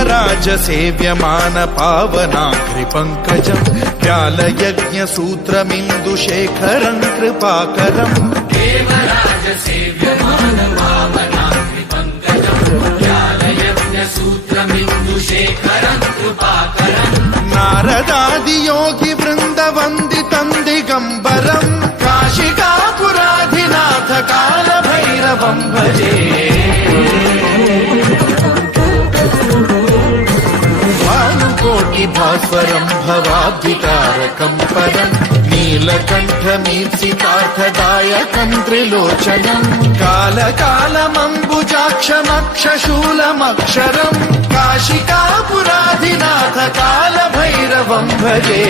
देवराज सेव्यमान पावनाघ्रिपङ्कजम् व्यालयज्ञसूत्रमिन्दुशेखरम् कृपाकरम् देवराज सेव्यमान पावनाघ्रिपङ्कजम् व्यालयज्ञसूत्रमिन्दुशेखरम् कृपाकरम् नारदादियोगि वृन्दवन्दितम् दिगम्बरम् काशिकापुराधिनाथ कालभैरवम् भजे भास्वरम् भवाब्धितारकम् परम् नीलकण्ठमीप्सितार्थदायकम् त्रिलोचनम् कालकालमम्बुजाक्षमक्षशूलमक्षरम् काशिकापुराधिनाथ कालभैरवम् भजे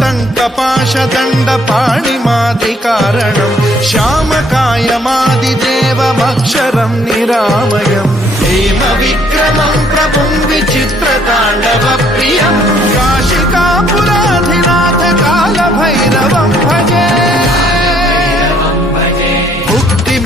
टङ्कपाशदण्डपाणिमादिकारणम् श्यामकायमादिदेवमक्षरम् निरामयम् हेमविक्रमम् प्रभुम् विचित्रताण्डवप्रियम् काशिकापुराधिनाथ कालभैरवम् भजे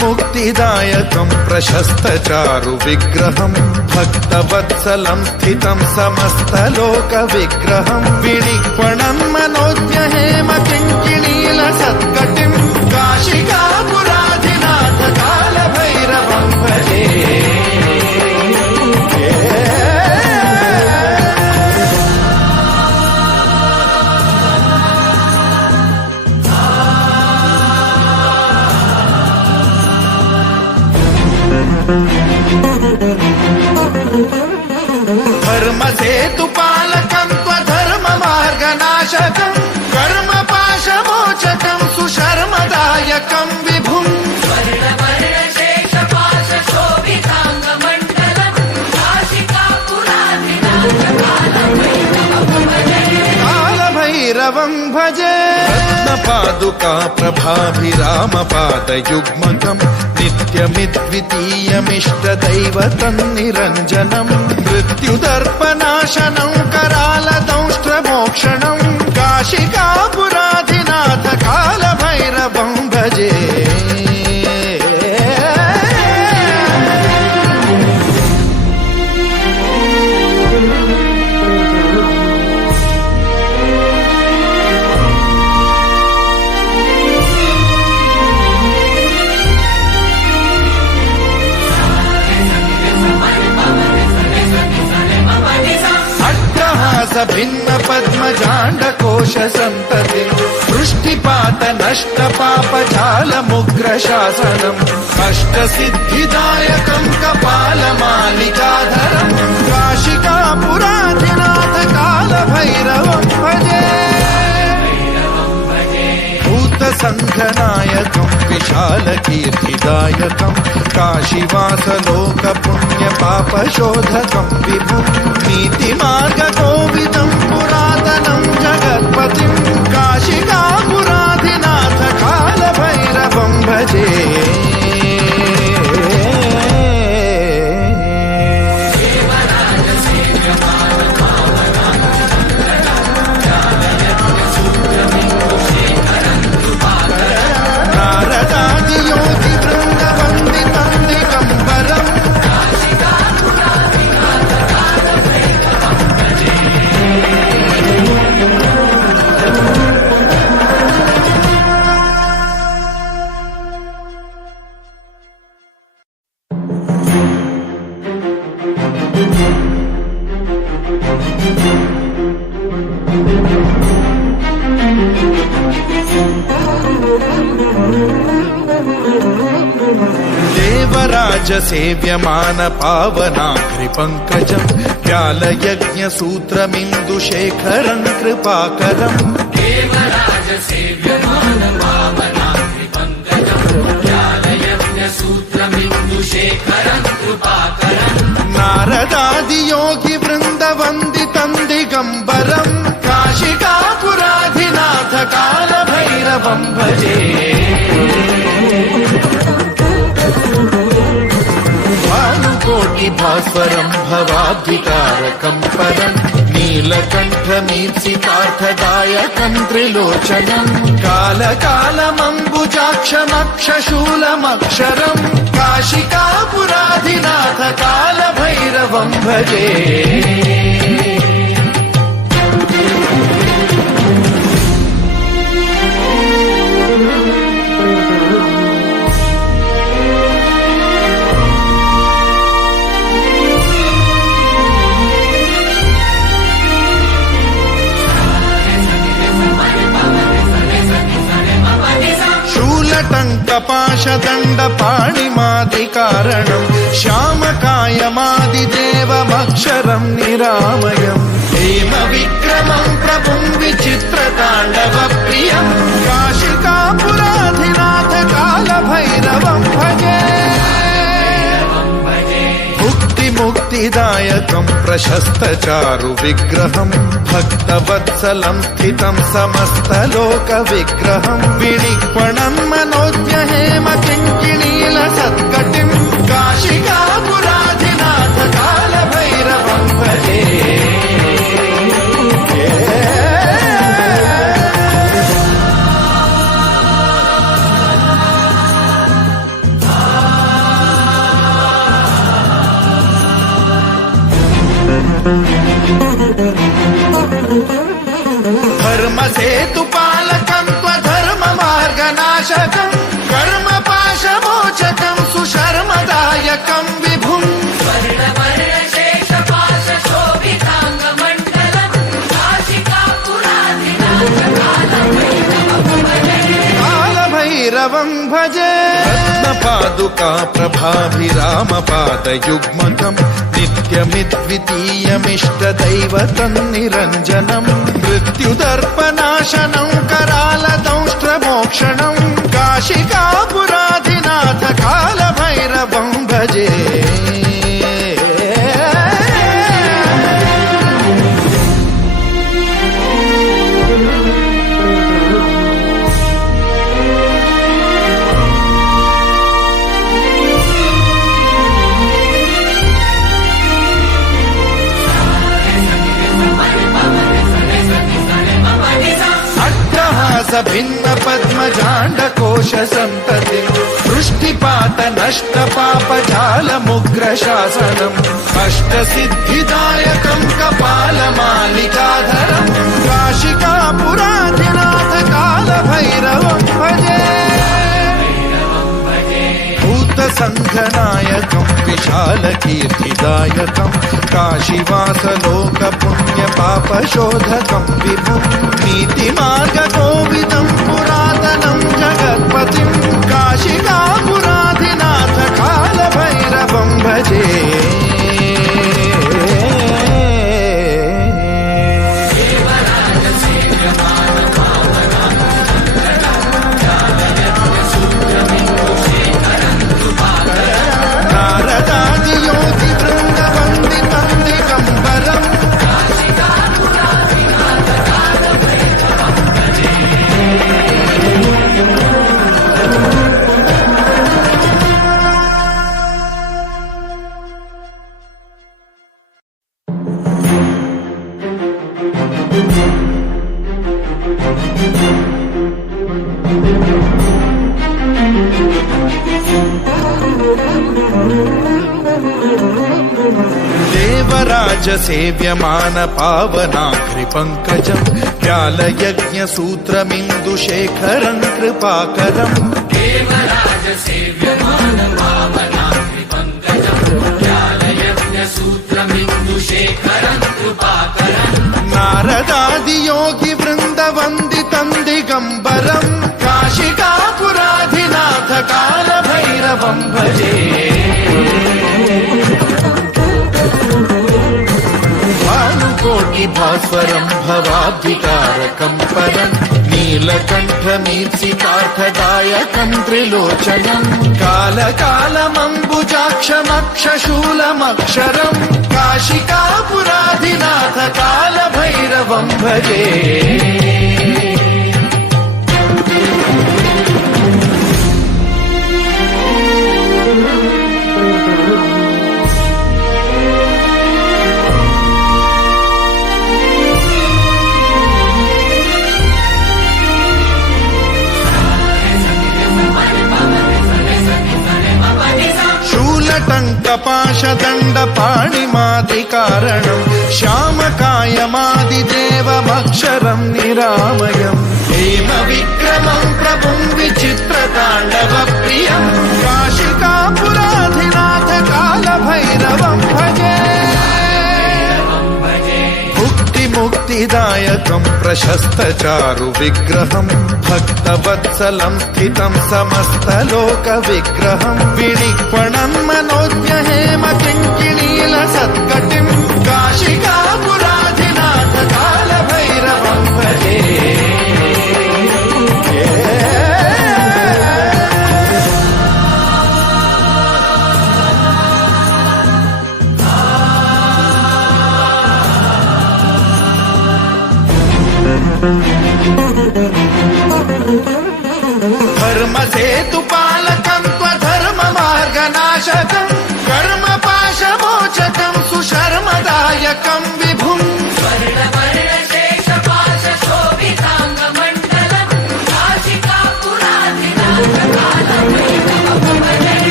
मुक्तिदायकम् प्रशस्तचारु विग्रहम् भक्तवत्सलम् स्थितम् समस्तलोकविग्रहम् विनिक्वणम् मनोज्ञ हेम किङ्किणील सत्कटिम् काशिकापुराधिनाथ कालभैरवम् भजे धर्मसेतुपालकम् त्वधर्ममार्गनाशकम् कर्मपाशमोचकम् सुशर्मदायकम् विभुम् कालभैरवम् भजे रत्नपादुका प्रभाभिरामपादयुग्मकम् नित्यमिद्वितीयमिष्टदैवतम् निरञ्जनम् मृत्युदर्पनाशनम् करालदंष्ट्रमोक्षणम् काशिकापुराधिनाथ कालभैरवम् भजे भिन्न पद्मजाण्डकोश सन्ततिम् वृष्टिपात नष्ट पापजालमुग्र शासनम् अष्टसिद्धिदायकम् कपालमालिकाधरम् काशिकापुराधिनाथ कालभैरवम् भजे भूतसङ्घनायकम् विशालकीर्तिदायकम् काशीवासलोकपुण्यपापशोधकम् विभुम् नीतिमार्गकोविदम् पुरातनम् जगत्पतिम् काशिकापुराधिनाथ कालभैरवम् भजे नारदादियोगि वृन्दवन्दितम् दिगम्बरम् देवराज सेव्यमान पावनाघ्रिपङ्कजम् व्यालयज्ञसूत्रमिन्दुशेखरम् कृपाकरम् देवराज सेव्यमान पावनाघ्रिपङ्कजम् व्यालयज्ञसूत्रमिन्दुशेखरम् कृपाकरम् नारदादियोगि वृन्दवन्दितम् दिगम्बरम् काशिकापुराधिनाथ कालभैरवम् भजे భాస్వరం భవాద్వితారకం పరం నీలకంఠమీప్సితార్థదాయకం త్రిలోచనం కాలకాలమంబుజాక్షమక్షశూలమక్షరం కాశికాపురాధినాథ కాలభైరవం భజే. शूलटङ्कपाशदण्डपाणिमादिकारणं श्यामकायमादिदेवमक्षरं निरामयम् हेमविक्रमं प्रभुं विचित्रताण्डवप्रियं काशिकापुराधिनाथ कालभैरवं भजे. मुक्तिदायकं प्रशस्तचारु विग्रहं भक्तवत्सलं स्थितं समस्तलोकविग्रहं विनिक्वणं मनोज्ञहेम किङ्किणील सत्कटिं काशिकापुराधिनाथ कालभैरवं भजे. धर्मसेतुपालकं त्वधर्ममार्गनाशकं कर्मपाशमोचकं सुशर्मदायकं विभुं कालभैरवं भजे. रत्नपादुका प्रभाभिरामपादयुग्मकं नित्यमिद्वितीयमिष्टदैवतं निरञ्जनं मृत्युदर्पनाशनं करालदंष्ट्रमोक्षणं काशिकापुराधिनाथ कालभैरवं भजे. भिन्न पद्मजाण्डकोश संतति वृष्टिपात नष्ट पापजालमुग्रशासनम् अष्टसिद्धिदायकं कपालमालिकाधरं काशिकापुराधिनाथ कालभैरवं भजे. भूतसङ्घनायकं विशालकीर्तिदायकं काशीवासलोकपुण्यपापशोधकं विभुं नीतिमार्गकोविदं पुरातनं जगत्पतिं काशिकापुराधिनाथ कालभैरवं भजे. देवराज सेव्यमान पावनाघ्रि पंकजं व्यालयज्ञसूत्रमिन्दुशेखरं कृपाकरं देवराज सेव्यमान पावनाघ्रि पंकजं व्यालयज्ञसूत्रमिन्दुशेखरं कृपाकरं नारदादियोगि वृन्दवन्दितं दिगम्बरं काशिकापुराधिनाथ कालभैरवं भजे. भानुकोटिभास्वरं भवाद्वितारकं परं नीलकण्ठमीप्सितार्थदायकं त्रिलोचनं कालकालमम्बुजाक्षमक्षशूलमक्षरं काशिकापुराधिनाथ कालभैरवं भजे. शङ्कपाशदण्डपाणिमादिकारणम् श्यामकायमादिदेवमक्षरम् निरामयम् हेमविक्रमम् प्रभुम् विचित्रताण्डवप्रियम् काशिकापुराधिनाथ कालभैरवम् भजे मुक्तिदायकम् प्रशस्तचारु विग्रहम् भक्तवत्सलम् स्थितम् समस्तलोकविग्रहम् विनिक्वणम् मनोज्ञ हेम किङ्किणील सत्कटिम् काशिकापुराधिनाथ कालभैरवम् भजे धर्मसेतुपालकम् त्वधर्ममार्गनाशकम् कर्मपाशमोचकम् सुशर्मदायकम् विभुम्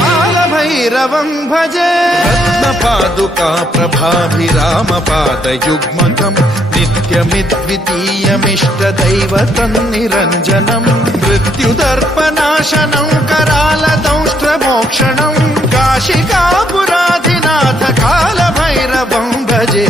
कालभैरवम् भजे रत्नपादुका प्रभाभिरामपादयुग्मकम् नित्यमिद्वितीयमिष्टदैवतम् निरञ्जनम् मृत्युदर्पनाशनम् करालदंष्ट्रमोक्षणम् काशिकापुराधिनाथ कालभैरवम् भजे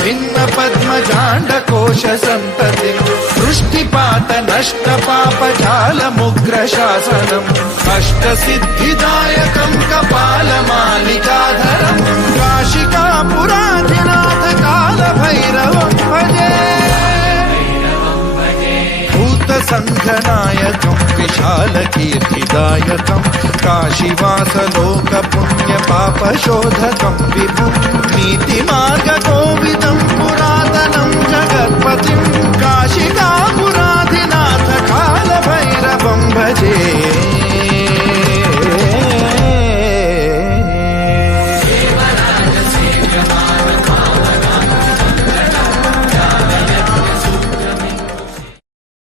भिन्न पद्मजाण्डकोश सन्ततिम् सृष्टिपात नष्ट पापजालमुग्र शासनम् अष्टसिद्धिदायकम् कपालमालिकाधरम् काशिकापुराधिनाथ कालभैरवम् भजे भूतसङ्घनायकम् विशालकीर्तिदायकम् काशीवासलोकपुण्यपापशोधकम् विभुम् नीति